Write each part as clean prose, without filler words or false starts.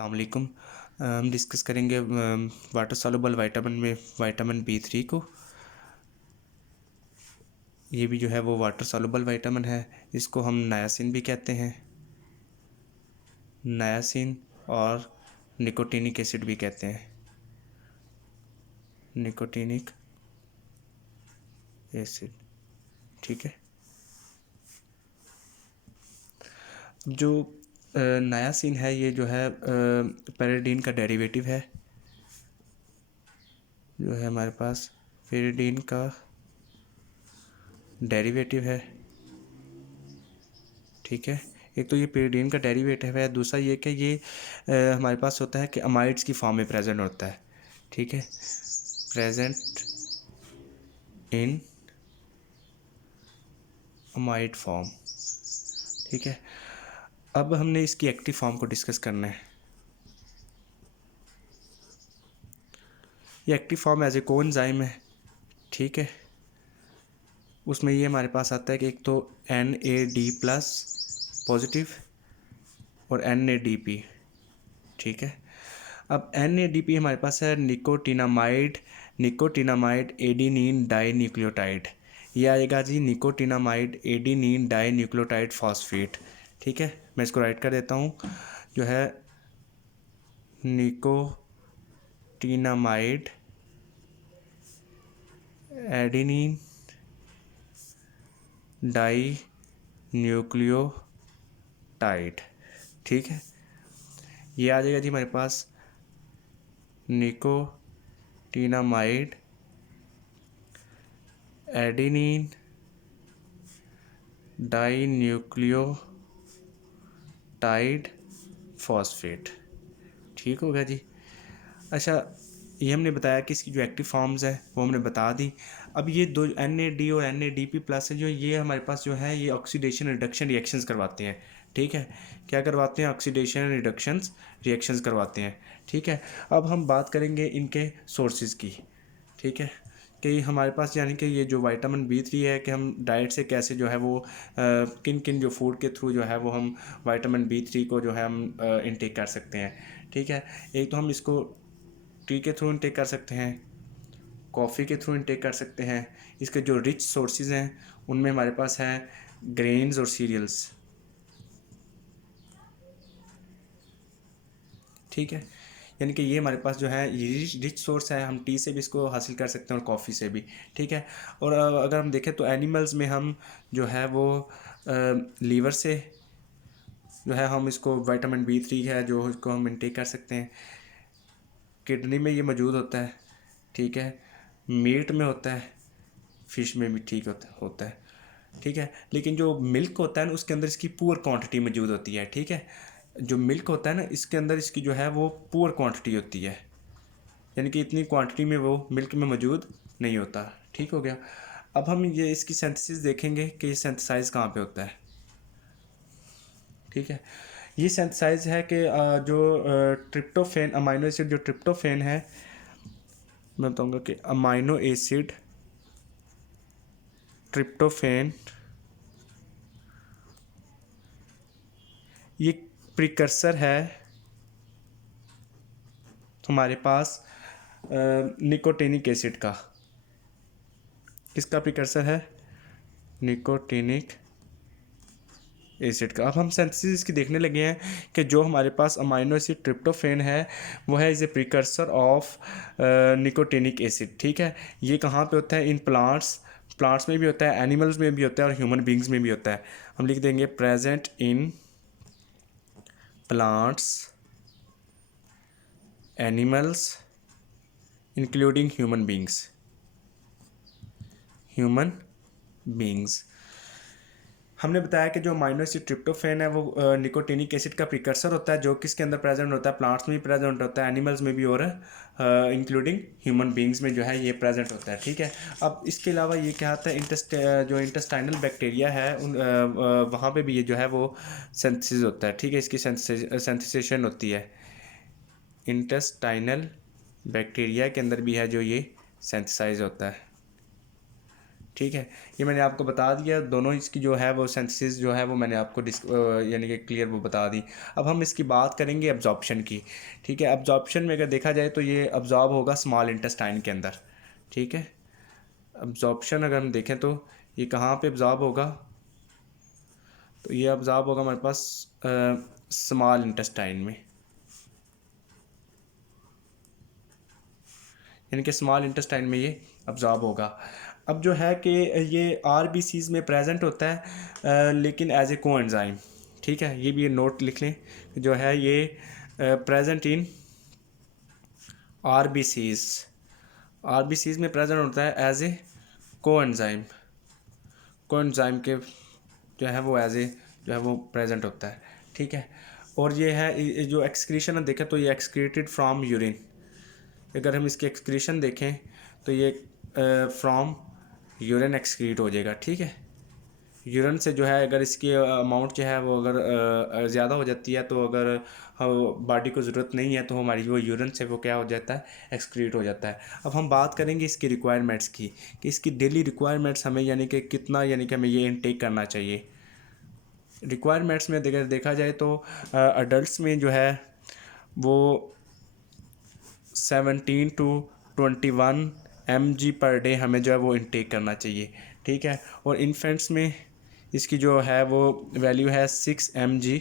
अस्सलाम वालेकुम। हम डिस्कस करेंगे वाटर सॉल्युबल विटामिन में विटामिन B3 को। ये भी जो है वो वाटर सॉल्युबल विटामिन है। इसको हम नायासिन भी कहते हैं, नायासिन, और निकोटीनिक एसिड भी कहते हैं, निकोटीनिक एसिड। ठीक है। जो नायासिन है ये जो है पेरिडीन का डेरिवेटिव है, जो है हमारे पास पेरिडीन का डेरिवेटिव है। ठीक है। एक तो ये पेरिडीन का डेरिवेटिव है, दूसरा ये कि ये हमारे पास होता है कि अमाइड्स की फॉर्म में प्रेजेंट होता है। ठीक है, प्रेजेंट इन अमाइड फॉर्म। ठीक है। अब हमने इसकी एक्टिव फॉर्म को डिस्कस करना है। ये active form as a coenzyme है। ठीक है। उसमें ये हमारे पास आता है कि एक तो NAD+ पॉजिटिव और NADP। ठीक है। अब NADP हमारे पास है निकोटिनामाइड एडिनिन डाई न्यूक्लियोटाइड। ये आएगा जी nicotinamide adenine dinucleotide phosphate. ठीक है, मैं इसको राइट कर देता हूँ। जो है निकोटिनामाइड एडिनिन डाई न्यूक्लियोटाइड। ठीक है, ये आ जाएगा जी हमारे पास nicotinamide adenine dinucleotide phosphate. ठीक होगा जी। अच्छा, ये हमने बताया कि इसकी जो एक्टिव फॉर्म्स है वो हमने बता दी। अब ये दो NAD और NADP+ है जो ये हमारे पास जो है ये ऑक्सीडेशन रिडक्शन रिएक्शंस करवाते हैं। ठीक है, क्या करवाते हैं? ऑक्सीडेशन रिडक्शंस रिएक्शंस करवाते हैं। ठीक है। अब हम बात करेंगे इनके सोर्सेज की। ठीक है, कि हमारे पास यानी कि ये जो विटामिन B3 है कि हम डाइट से कैसे जो है वो किन किन जो फूड के थ्रू जो है वो हम विटामिन B3 को जो है हम इनटेक कर सकते हैं। ठीक है, एक तो हम इसको टी के थ्रू इनटेक कर सकते हैं, कॉफ़ी के थ्रू इनटेक कर सकते हैं। इसके जो रिच सोर्सेज हैं उनमें हमारे पास है ग्रेन्स और सीरियल्स। ठीक है, यानी कि ये हमारे पास जो है ये रिच सोर्स है। हम टी से भी इसको हासिल कर सकते हैं और कॉफ़ी से भी। ठीक है। और अगर हम देखें तो एनिमल्स में हम जो है वो लीवर से जो है हम इसको विटामिन B3 है जो इसको हम इनटेक कर सकते हैं। किडनी में ये मौजूद होता है। ठीक है, मीट में होता है, फिश में भी ठीक होता है। ठीक है, लेकिन जो मिल्क होता है ना उसके अंदर इसकी पुअर क्वांटिटी मौजूद होती है। ठीक है, जो मिल्क होता है ना इसके अंदर इसकी जो है वो पुअर क्वांटिटी होती है, यानी कि इतनी क्वांटिटी में वो मिल्क में मौजूद नहीं होता। ठीक हो गया। अब हम ये इसकी सिंथेसिस देखेंगे कि ये सिंथेसाइज कहाँ पे होता है। ठीक है, ये सिंथेसाइज है कि जो ट्रिप्टोफेन अमाइनो एसिड जो ट्रिप्टोफेन है, मैं बताऊँगा कि अमाइनो एसिड ट्रिप्टोफेन ये प्रिकर्सर है हमारे पास निकोटीनिक एसिड का। किसका प्रिकर्सर है? निकोटीनिक एसिड का। अब हम सिंथेसिस इसकी देखने लगे हैं कि जो हमारे पास अमाइनो एसिड ट्रिप्टोफेन है वो है is a precursor of nicotinic acid. ठीक है, ये कहाँ पे होता है? इन प्लांट्स में भी होता है, एनिमल्स में भी होता है और ह्यूमन बींग्स में भी होता है। हम लिख देंगे present in plants, animals, including human beings. हमने बताया कि जो अमाइनो एसिड ट्रिप्टोफेन है वो निकोटीनिक एसिड का प्रिकर्सर होता है जो किसके अंदर प्रेजेंट होता है? प्लांट्स में भी प्रेजेंट होता है, एनिमल्स में भी, और इंक्लूडिंग ह्यूमन बींग्स में जो है ये प्रेजेंट होता है। ठीक है। अब इसके अलावा ये क्या आता है, जो इंटेस्टाइनल बैक्टीरिया है वहाँ पे भी ये जो है वो सिंथेसिस होता है। ठीक है, इसकी सिंथेसिसेशन होती है। इंटेस्टाइनल बैक्टीरिया के अंदर भी है जो ये सिंथेसाइज होता है। ठीक है, ये मैंने आपको बता दिया, दोनों इसकी जो है वो सिंथेसिस जो है वो मैंने आपको यानी कि क्लियर वो बता दी। अब हम इसकी बात करेंगे अब्जॉर्प्शन की। ठीक है, अब्जॉर्प्शन में अगर देखा जाए तो ये अब्जॉर्ब होगा स्मॉल इंटेस्टाइन के अंदर। ठीक है, अब्जॉर्प्शन अगर हम देखें तो ये कहाँ पे अब्जॉर्ब होगा, तो ये अब्जॉर्ब होगा हमारे पास स्मॉल इंटेस्टाइन में, यानी कि स्मॉल इंटेस्टाइन में ये अब्जॉर्ब होगा। अब जो है कि ये आरबीसीज में प्रेजेंट होता है लेकिन एज ए कोएंजाइम। ठीक है, ये भी ये नोट लिख लें, जो है ये प्रेजेंट इन आरबीसीज, आरबीसीज में प्रेजेंट होता है एज ए कोएंजाइम, कोएंजाइम के जो है वो एज ए जो है वो प्रेजेंट होता है। ठीक है, और ये है जो एक्सक्रीशन देखें तो ये एक्सक्रीटेड फ्रॉम यूरिन, अगर हम इसकी एक्सक्रीशन देखें तो ये फ्रॉम यूरिन एक्सक्रीट हो जाएगा। ठीक है, यूरिन से जो है अगर इसकी अमाउंट जो है वो अगर ज़्यादा हो जाती है तो अगर बॉडी को ज़रूरत नहीं है तो हमारी वो यूरिन से वो क्या हो जाता है, एक्सक्रीट हो जाता है। अब हम बात करेंगे इसकी रिक्वायरमेंट्स की कि इसकी डेली रिक्वायरमेंट्स हमें यानी कि कितना यानी कि हमें ये इनटेक करना चाहिए। रिक्वायरमेंट्स में अगर देखा जाए तो अडल्ट्स में जो है वो 17 to 21 mg पर डे हमें जो है वो इनटेक करना चाहिए। ठीक है, और इन्फेंट्स में इसकी जो है वो वैल्यू है 6 mg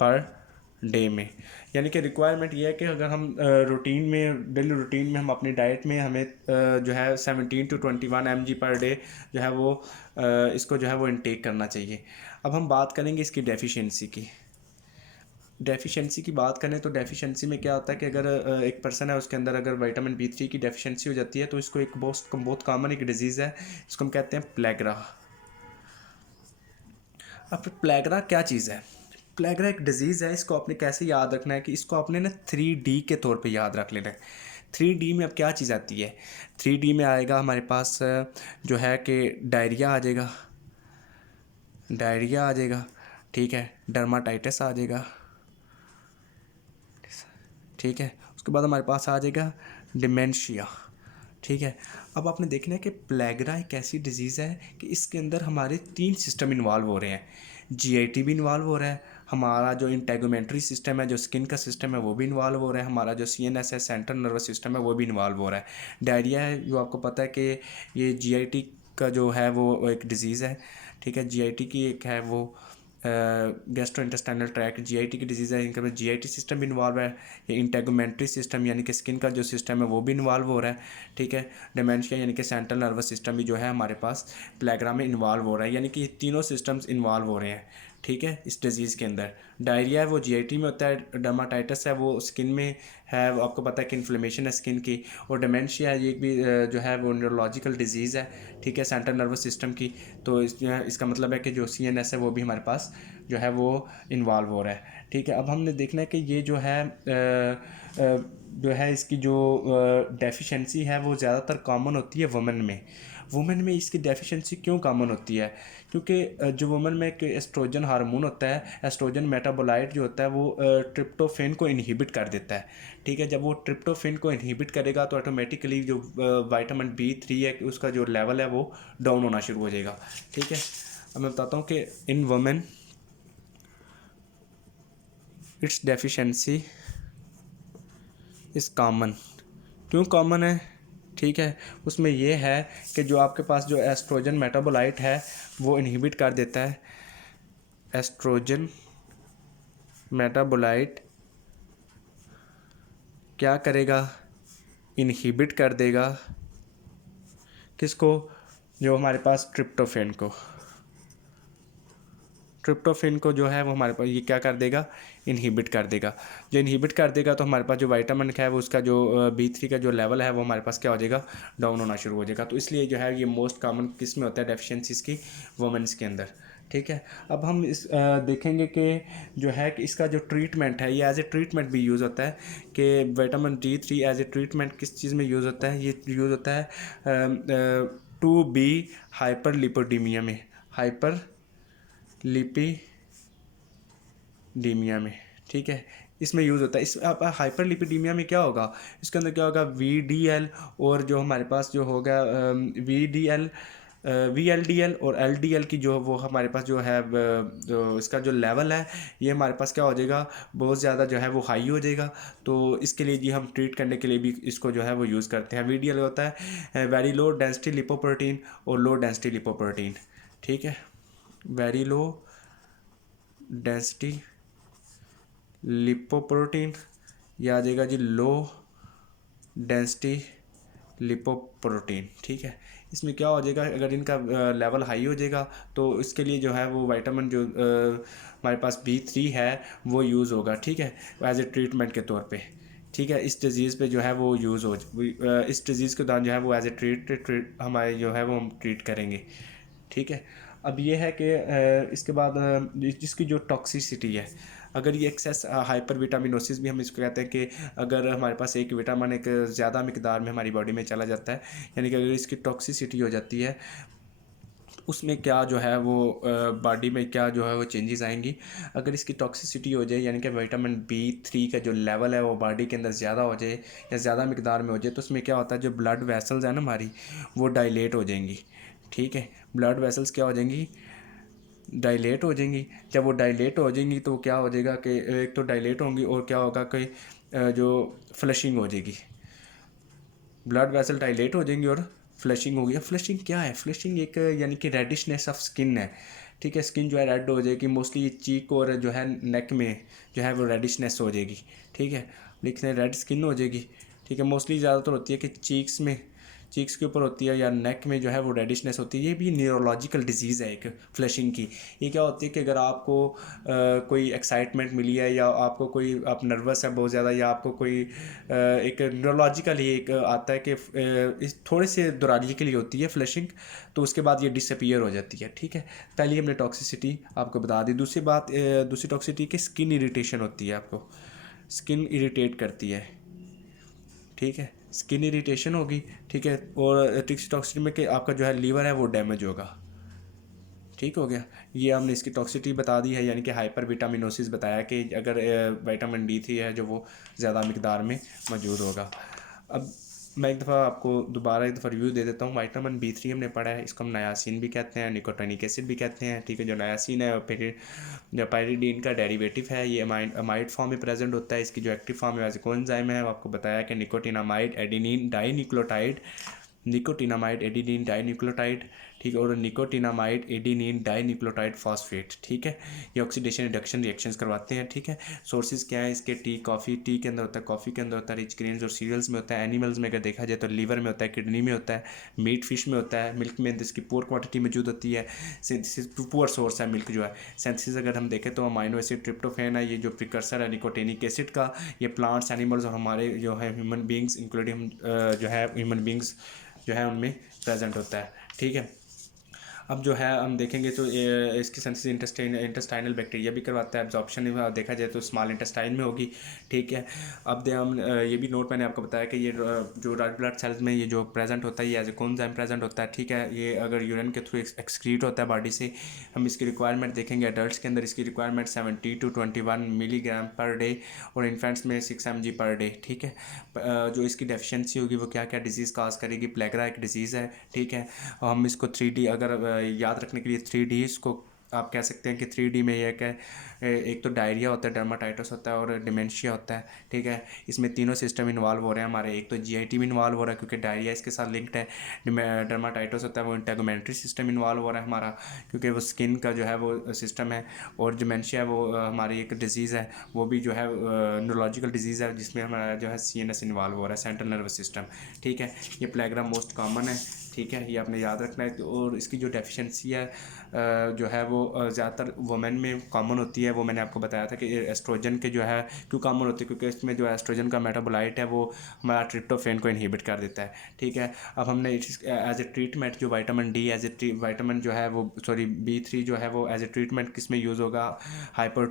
पर डे में। यानी कि रिक्वायरमेंट ये है कि अगर हम रूटीन में डेली रूटीन में हम अपनी डाइट में हमें जो है 17 to 21 mg पर डे जो है वो इसको जो है वो इनटेक करना चाहिए। अब हम बात करेंगे इसकी डेफिशिएंसी की। डेफिशिएंसी की बात करें तो डेफिशिएंसी में क्या होता है कि अगर एक पर्सन है उसके अंदर अगर विटामिन B3 की डेफिशिएंसी हो जाती है तो इसको एक बहुत कॉमन एक डिजीज़ है, इसको हम कहते हैं प्लेगरा। अब प्लेगरा क्या चीज़ है? प्लेगरा एक डिजीज़ है, इसको आपने कैसे याद रखना है कि इसको आपने ना 3D के तौर पे याद रख लेना है। 3D में अब क्या चीज़ आती है? 3D में आएगा हमारे पास जो है कि डायरिया आ जाएगा, डायरिया आ जाएगा। ठीक है, डर्माटाइटिस आ जाएगा। ठीक है, उसके बाद हमारे पास आ जाएगा डिमेंशिया। ठीक है, अब आपने देखना है कि प्लेगरा एक ऐसी डिजीज़ है कि इसके अंदर हमारे 3 सिस्टम इन्वॉल्व हो रहे हैं। जीआईटी भी इन्वॉल्व हो रहा है, हमारा जो इंटेगुमेंट्री सिस्टम है, जो स्किन का सिस्टम है वो भी इन्वॉल्व हो रहा है, हमारा जो सीएनएस है, सेंट्रल नर्वस सिस्टम है, वो भी इन्वॉल्व हो रहा है। डायरिया है जो आपको पता है कि ये जीआईटी का जो है वो एक डिज़ीज़ है। ठीक है, जीआईटी की एक है वो गैस्ट्रो इंटेस्टाइनल ट्रैक जीआईटी की डिजीज़ है, इनका जीआईटी सिस्टम भी इन्वॉल्व है। ये इंटेगुमेंट्री सिस्टम यानी कि स्किन का जो सिस्टम है वो भी इन्वॉल्व हो रहा है। ठीक है, डिमेंशिया यानी कि सेंट्रल नर्वस सिस्टम भी जो है हमारे पास प्लेगरा में इन्वॉल्व हो रहा है, यानी कि तीनों सिस्टम्स इन्वॉल्व हो रहे हैं। ठीक है, इस डिज़ीज़ के अंदर डायरिया है वो जीआईटी में होता है, डर्माटाइटिस है वो स्किन में है, वो आपको पता है कि इन्फ्लेमेशन है स्किन की, और डिमेंशिया ये भी जो है वो न्यूरोलॉजिकल डिजीज़ है। ठीक है, सेंट्रल नर्वस सिस्टम की, तो इसका मतलब है कि जो सीएनएस है वो भी हमारे पास जो है वो इन्वॉल्व हो रहा है। ठीक है, अब हमने देखना है कि ये जो है जो है इसकी जो डेफिशिएंसी है वो ज़्यादातर कॉमन होती है वुमेन में। वुमेन में इसकी डेफिशिएंसी क्यों कॉमन होती है? क्योंकि जो वुमेन में एक एस्ट्रोजन हार्मोन होता है, एस्ट्रोजन मेटाबोलाइट जो होता है वो ट्रिप्टोफेन को इनहिबिट कर देता है। ठीक है, जब वो ट्रिप्टोफेन को इनहिबिट करेगा तो ऑटोमेटिकली जो विटामिन B3 है उसका जो लेवल है वो डाउन होना शुरू हो जाएगा। ठीक है, अब मैं बताता हूँ कि इन women it's deficiency is common. क्यों कॉमन है? ठीक है, उसमें ये है कि जो आपके पास जो एस्ट्रोजन मेटाबोलाइट है वो इनहिबिट कर देता है। एस्ट्रोजन मेटाबोलाइट क्या करेगा? इनहिबिट कर देगा किसको? जो हमारे पास ट्रिप्टोफेन को, ट्रिप्टोफेन को जो है वो हमारे पास ये क्या कर देगा? इनहिबिट कर देगा। जो इनहिबिट कर देगा तो हमारे पास जो विटामिन का है वो उसका जो B3 का जो लेवल है वो हमारे पास क्या हो जाएगा? डाउन होना शुरू हो जाएगा। तो इसलिए जो है ये मोस्ट कॉमन किस में होता है डेफिशिएंसीज की? वुमेन्स के अंदर। ठीक है, अब हम इस देखेंगे कि जो है कि इसका जो ट्रीटमेंट है ये एज ए ट्रीटमेंट भी यूज़ होता है कि vitamin D3 as a treatment किस चीज़ में यूज़ होता है? ये यूज़ होता है 2B हाइपरलिपिडीमिया में, हाइपरलिपिडीमिया में। ठीक है, इसमें यूज़ होता है। इस हाइपरलिपिडीमिया में क्या होगा? इसके अंदर क्या होगा? VDL और जो हमारे पास जो होगा VDL VLDL और LDL की जो वो हमारे पास जो है जो इसका जो लेवल है ये हमारे पास क्या हो जाएगा, बहुत ज़्यादा जो है वो हाई हो जाएगा। तो इसके लिए जी हम ट्रीट करने के लिए भी इसको जो है वो यूज़ करते हैं। VDL होता है वेरी लो डेंसिटी लिपोप्रोटीन और लो डेंसिटी लिपोप्रोटीन, ठीक है। वेरी लो डेंसिटी लिपोप्रोटीन, यह आ जाएगा जी लो डेंसिटी लिपोप्रोटीन, ठीक है। इसमें क्या हो जाएगा, अगर इनका लेवल हाई हो जाएगा तो इसके लिए जो है वो विटामिन जो हमारे पास B3 है वो यूज़ होगा, ठीक है, एज ए ट्रीटमेंट के तौर पे, ठीक है। इस डिज़ीज़ पे जो है वो यूज़ हो इस डिज़ीज़ के दौरान जो है वो एज ए ट्रीट हमारे जो है वो हम ट्रीट करेंगे, ठीक है। अब ये है कि इसके बाद जिसकी जो टॉक्सिसिटी है, अगर ये एक्सेस हाइपर विटामिनोसिस भी हम इसको कहते हैं कि अगर हमारे पास एक विटामिन एक ज़्यादा मिकदार में हमारी बॉडी में चला जाता है, यानी कि अगर इसकी टॉक्सिसिटी हो जाती है उसमें क्या जो है वो बॉडी में क्या जो है वो चेंजेस आएंगी। अगर इसकी टॉक्सिसिटी हो जाए यानी कि विटामिन B3 का जो लेवल है वो बॉडी के अंदर ज़्यादा हो जाए या ज़्यादा मिकदार में हो जाए तो उसमें क्या होता है, जो ब्लड वेसल्स हैं ना हमारी वो डायलेट हो जाएंगी, ठीक है। ब्लड वेसल्स क्या हो जाएंगी, डायलेट हो जाएंगी। जब वो डायलेट हो जाएंगी तो क्या हो जाएगा कि एक तो डायलेट होंगी और क्या होगा कि जो फ्लशिंग हो जाएगी, ब्लड वेसल डायलेट हो जाएंगी और फ्लशिंग होगी। अब फ्लशिंग क्या है, फ्लशिंग एक यानी कि रेडिशनेस ऑफ स्किन है, ठीक है। स्किन जो है रेड हो जाएगी, मोस्टली चीक और जो है नेक में जो है वो रेडिशनेस हो जाएगी, ठीक है, लेकिन रेड स्किन हो जाएगी, ठीक है। मोस्टली ज़्यादातर होती है कि चीक्स के ऊपर होती है या नेक में जो है वो रेडिशनेस होती है। ये भी न्यूरोलॉजिकल डिजीज़ है एक फ्लशिंग की। ये क्या होती है कि अगर आपको कोई एक्साइटमेंट मिली है या आपको कोई आप नर्वस है बहुत ज़्यादा या आपको कोई एक न्यूरोलॉजिकल ही एक आता है कि इस थोड़े से दौरानिए के लिए होती है फ्लशिंग, तो उसके बाद ये डिसअपीयर हो जाती है, ठीक है। पहले हमने टॉक्सिसिटी आपको बता दी। दूसरी बात दूसरी टॉक्सिसिटी की स्किन इरिटेशन होती है, आपको स्किन इरिटेट करती है, ठीक है, स्किन इरिटेशन होगी, ठीक है। और टॉक्सिसिटी में कि आपका जो है लीवर है वो डैमेज होगा, ठीक हो गया। ये हमने इसकी टॉक्सिसिटी बता दी है, यानी कि हाइपर विटामिनोसिस बताया कि अगर विटामिन D3 है जो वो ज़्यादा मिकदार में मौजूद होगा। अब मैं एक दफ़ा आपको दोबारा एक दफ़ा रिव्यू दे देता हूँ। विटामिन B3 हमने पढ़ा है, इसको हम नायासिन भी कहते हैं, निकोटिनिक एसिड भी कहते हैं, ठीक है। जो नायासिन है फिर जो पायरिडीन का डेरिवेटिव है, ये अमाइड फॉर्म में प्रेजेंट होता है। इसकी जो एक्टिव फॉर्म है कोएंजाइम है, आपको बताया कि nicotinamide adenine dinucleotide, nicotinamide adenine dinucleotide, ठीक है, और निकोटिनामाइड एडिनिन डाइन्यूक्लियोटाइड फॉस्फेट, ठीक है। ये ऑक्सीडेशन रिडक्शन रिएक्शंस करवाते हैं, ठीक है। सोर्सेज क्या है इसके, टी कॉफ़ी, टी के अंदर होता है, कॉफ़ी के अंदर होता है, रिच ग्रेन्स और सीरियल्स में होता है। एनिमल्स में अगर देखा जाए तो लीवर में होता है, किडनी में होता है, मीट फिश में होता है, मिल्क में इसकी पुअर क्वांटिटी मौजूद होती है। सिंथेसिस पुअर सोर्स है मिल्क जो है। सिंथेसिस अगर हम देखें तो अमाइनो एसिड ट्रिप्टोफैन है, ये जो प्रिकर्सर है निकोटिनिक एसिड का, ये प्लांट्स एनिमल्स और हमारे जो है ह्यूमन बींग्स इंक्लूडिंग जो है ह्यूमन बींग्स जो है उनमें प्रेजेंट होता है, ठीक है। अब जो है हम देखेंगे तो इसकी सिंथेसिस इंटेस्टाइनल बैक्टीरिया भी करवाता है। एब्जॉर्प्शन देखा जाए तो स्मॉल इंटेस्टाइन में होगी, ठीक है। अब दे हम ये भी नोट मैंने आपको बताया कि ये जो रेड ब्लड सेल्स में ये जो प्रेजेंट होता है ये एज ए कोएंजाइम प्रेजेंट होता है, ठीक है। ये अगर यूरिन के थ्रू एक्सक्रीट होता है बॉडी से। हम इसकी रिक्वायरमेंट देखेंगे, एडल्ट्स के अंदर इसकी requirement 70 to 21 milligram per day और इन्फेंट्स में 6 mg पर डे, ठीक है। जो इसकी डेफिशिएंसी होगी वो क्या क्या डिजीज़ काज करेगी, प्लेगरा एक डिजीज़ है, ठीक है। हम इसको 3D अगर याद रखने के लिए 3D इसको आप कह सकते हैं कि 3D में यह क्या, एक तो डायरिया होता है, डर्माटाइटिस होता है और डिमेंशिया होता है, ठीक है। इसमें तीनों सिस्टम इन्वॉल्व हो रहे हैं हमारे। एक तो GIT भी इन्वॉल्व हो रहा है क्योंकि डायरिया इसके साथ लिंक्ड है। डर्माटाइटिस होता है वो इंटेगुमेंट्री सिस्टम इन्वॉल्व हो रहा है हमारा क्योंकि वो स्किन का जो है वो सिस्टम है। और डिमेंशिया वो हमारी एक डिजीज़ है, वो भी जो है न्यूरोलॉजिकल डिजीज़ है जिसमें हमारा जो है CNS इन्वॉल्व हो रहा है, सेंट्रल नर्वस सिस्टम, ठीक है। ये प्लेगरा मोस्ट कॉमन है, ठीक है, ये आपने याद रखना है। और इसकी जो डेफिशिएंसी है जो है वो ज़्यादातर वुमेन में कॉमन होती है। वो मैंने आपको बताया था कि एस्ट्रोजन के जो है क्यों कॉमन होती है, क्योंकि इसमें जो एस्ट्रोजन का मेटाबोलाइट है वो हमारा ट्रिप्टोफैन को इनहिबिट कर देता है, ठीक है। अब हमने एज ए ट्रीटमेंट जो vitamin D as a vitamin जो है वो B3 जो है वो एज ए ट्रीटमेंट किस में यूज़ होगा, hyper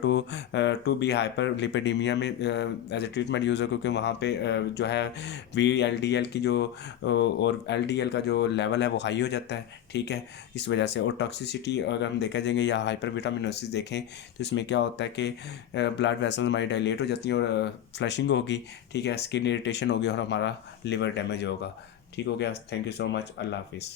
to be hyperlipidaemia में एज ए ट्रीटमेंट यूज़ होगा क्योंकि वहाँ पे जो है VLDL की जो और LDL का जो लेवल है वो हाई हो जाता है, ठीक है, इस वजह से। और टॉक्सिसिटी अगर हम देखा जाएंगे या हाइपर विटामिनोसिस देखें तो इसमें क्या होता है कि ब्लड वेसल्स हमारी डायलेट हो जाती हैं और फ्लशिंग होगी, ठीक है, स्किन इरिटेशन होगी और हमारा लिवर डैमेज होगा, ठीक हो गया। थैंक यू सो मच, अल्लाह हाफिज़।